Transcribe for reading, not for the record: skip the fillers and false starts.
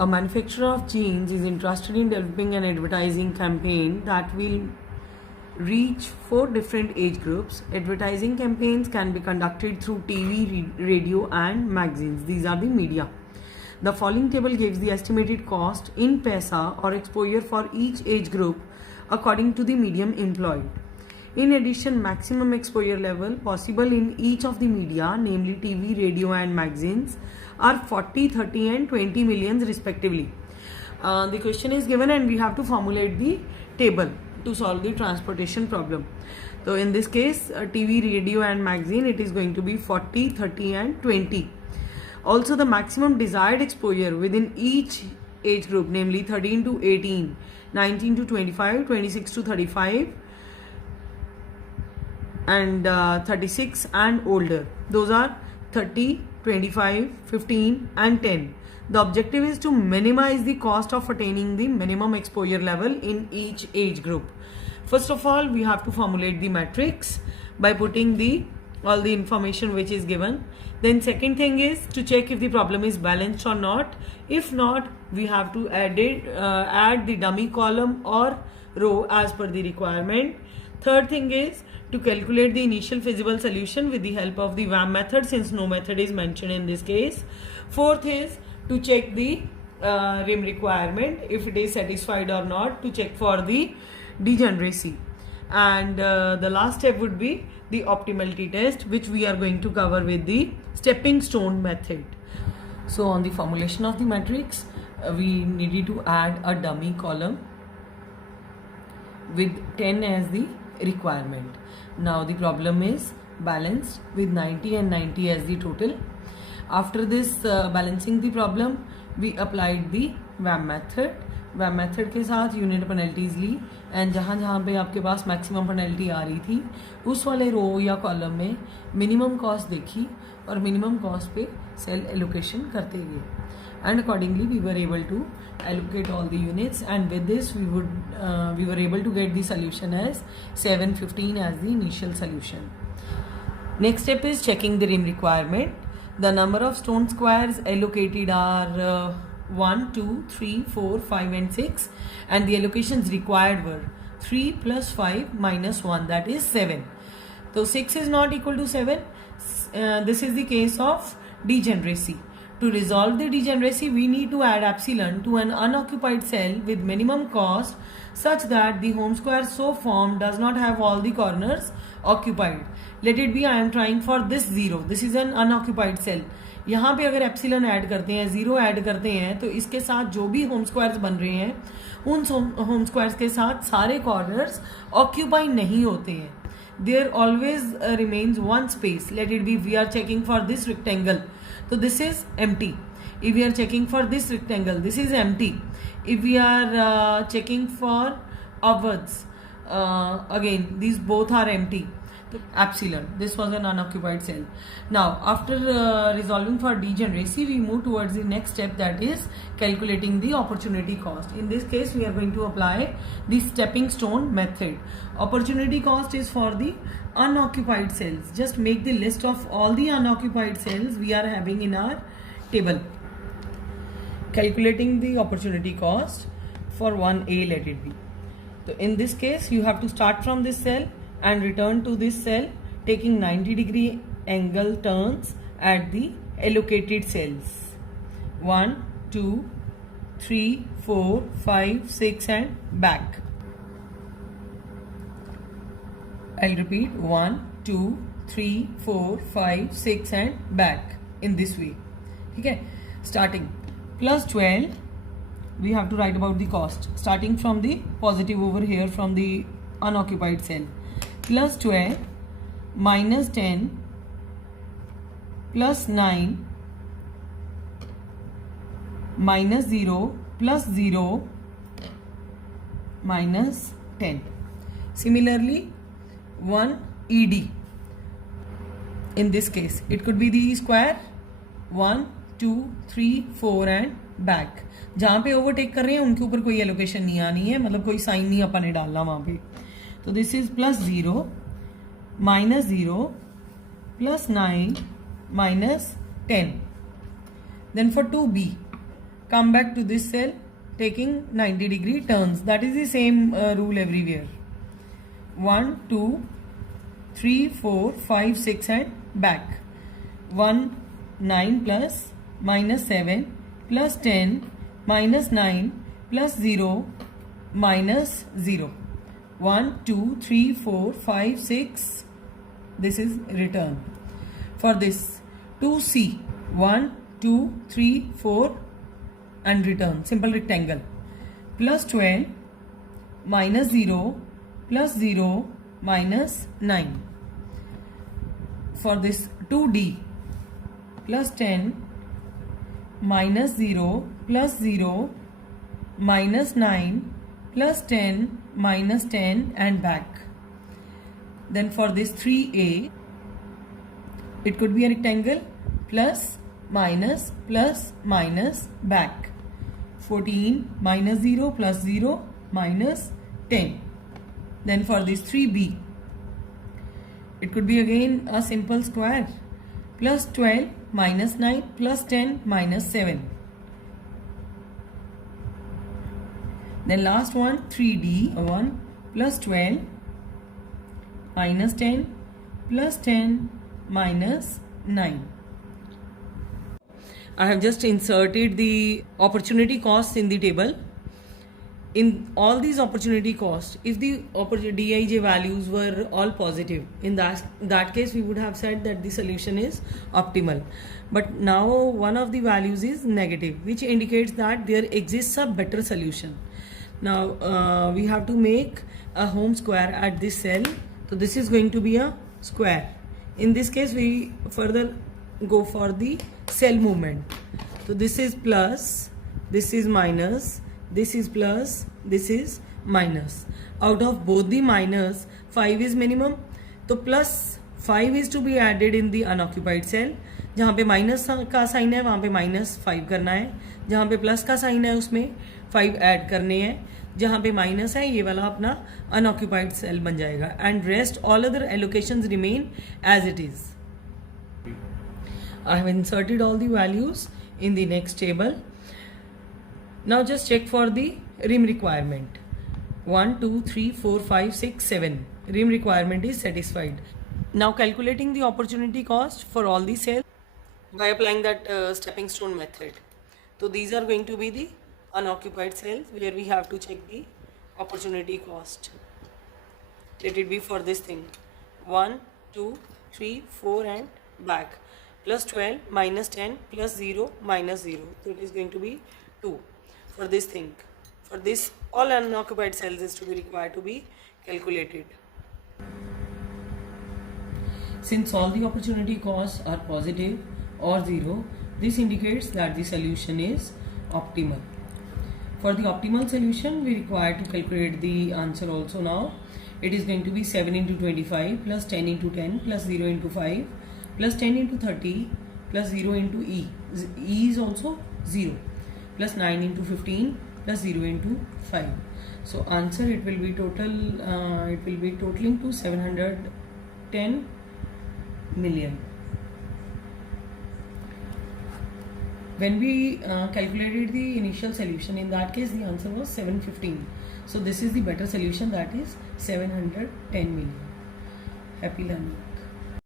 A manufacturer of jeans is interested in developing an advertising campaign that will reach 4 different age groups. Advertising campaigns can be conducted through TV, radio, and magazines. These are the media. The following table gives the estimated cost in paisa or exposure for each age group according to the medium employed. In addition, maximum exposure level possible in each of the media, namely TV, radio, and magazines, are 40, 30, and 20 millions respectively. The question is given and we have to formulate the table to solve the transportation problem. So in this case, TV, radio, and magazine, it is going to be 40, 30, and 20. Also, the maximum desired exposure within each age group, namely 13 to 18, 19 to 25, 26 to 35, and 36 and older. Those are 30, 25, 15, and 10. The objective is to minimize the cost of attaining the minimum exposure level in each age group. First of all, we have to formulate the matrix by putting all the information which is given. Then second thing is to check if the problem is balanced or not. If not, we have to add the dummy column or row as per the requirement. Third thing is to calculate the initial feasible solution with the help of the VAM method, since no method is mentioned in this case. Fourth is to check the rim requirement, if it is satisfied or not, to check for the degeneracy. And the last step would be the optimality test, which we are going to cover with the stepping stone method. So on the formulation of the matrix, we needed to add a dummy column with 10 as the requirement. Now the problem is balanced with 90 and 90 as the total. After this balancing the problem, we applied the VAM method. VAM method के साथ unit penalties Lee and जहाँ जहाँ पे आपके पास maximum penalty आ रही थी उस वाले रो या कॉलम में मिनिमम कॉस्ट देखी और मिनिमम कॉस्ट पे सेल एलोकेशन करते गए and accordingly we were able to allocate all the units, and with this we were able to get the solution as 715 as the initial solution. Next step is checking the rim requirement. The number of stone squares allocated are 1, 2, 3, 4, 5 and 6, and the allocations required were 3 plus 5 minus 1, that is 7. So 6 is not equal to 7. This is the case of degeneracy. To resolve the degeneracy, we need to add epsilon to an unoccupied cell with minimum cost such that the home square so formed does not have all the corners occupied. Let it be I am trying for this 0. This is an unoccupied cell. यहाँ पे अगर epsilon add करते हैं, 0 add करते हैं, तो इसके साथ जो भी होम स्क्वायर्स बन रहे हैं उन होम स्क्वायर्स के साथ सारे कॉर्नर्स ऑक्यूपाई नहीं होते हैं. There always remains one space. Let it be we are checking for this rectangle. So this is empty. If we are checking for this rectangle, this is empty. If we are checking for upwards, again these both are empty. Epsilon, this was an unoccupied cell. Now after resolving for degeneracy, we move towards the next step, that is calculating the opportunity cost. In this case, we are going to apply the stepping stone method. Opportunity cost is for the unoccupied cells. Just make the list of all the unoccupied cells we are having in our table. Calculating the opportunity cost for 1A, let it be. So in this case, you have to start from this cell and return to this cell, taking 90-degree angle turns at the allocated cells. 1, 2, 3, 4, 5, 6 and back. I'll repeat 1, 2, 3, 4, 5, 6 and back in this way. Okay, starting plus 12, we have to write about the cost starting from the positive over here from the unoccupied cell. Plus 12 minus 10 plus 9 minus 0 plus 0 minus 10. Similarly, 1 ED. In this case, it could be the square 1, 2, 3, 4 and back. जहाँ पे overtake कर रहे हैं उनके ऊपर कोई allocation नहीं आनी है, मतलब कोई साइन नहीं अपन ने डालना वहाँ पे. So this is plus 0 minus 0 plus 9 minus 10. Then for 2B, come back to this cell taking 90-degree turns. That is the same rule everywhere. 1 2 3 4 5 6 and back. 1 9 plus minus 7 plus 10 minus 9 plus 0 minus 0. 1 2 3 4 5 6. This is return. For this 2C, 1 2 3 4 and return, simple rectangle, plus 12 minus 0 plus 0 minus 9. For this 2D, plus 10 minus 0 plus 0 minus 9 plus 10 minus 10 and back. Then for this 3A, it could be a rectangle, plus minus back. 14 minus 0 plus 0 minus 10. Then for this 3B, it could be again a simple square, plus 12 minus 9 plus 10 minus 7. Then last one 3D, 1 plus 12 minus 10 plus 10 minus 9. I have just inserted the opportunity costs in the table. In all these opportunity costs, if the Dij values were all positive, in that case we would have said that the solution is optimal. But now one of the values is negative, which indicates that there exists a better solution. Now we have to make a home square at this cell. So this is going to be a square. In this case we further go for the cell movement. So this is plus, this is minus, this is plus, this is minus. Out of both the minus, 5 is minimum. So plus 5 is to be added in the unoccupied cell. जहाँ पे minus का sign है वहाँ पे minus 5 करना है. जहाँ पे प्लस का साइन है उसमें 5 ऐड करने हैं. जहाँ पे माइनस है ये वाला अपना अनऑक्यूपाइड सेल बन जाएगा. And rest all other allocations remain as it is. I have inserted all the values in the next table. Now just check for the rim requirement. 1 2 3 4 5 6 7. Rim requirement is satisfied. Now calculating the opportunity cost for all the cells by applying that stepping stone method. So these are going to be the unoccupied cells where we have to check the opportunity cost. Let it be for this thing. 1 2 3 4 and back. Plus 12 minus 10 plus 0 minus 0. So it is going to be 2 for this thing. For this, all unoccupied cells is to be required to be calculated. Since all the opportunity costs are positive or 0, this indicates that the solution is optimal. For the optimal solution, we require to calculate the answer also now. It is going to be 7 into 25 plus 10 into 10 plus 0 into 5. Plus 10 into 30 plus 0 into E. E is also 0. Plus 9 into 15 plus 0 into 5. So answer it will be totaling to 710 million. When we calculated the initial solution, in that case the answer was 715. So this is the better solution, that is 710 million. Happy learning.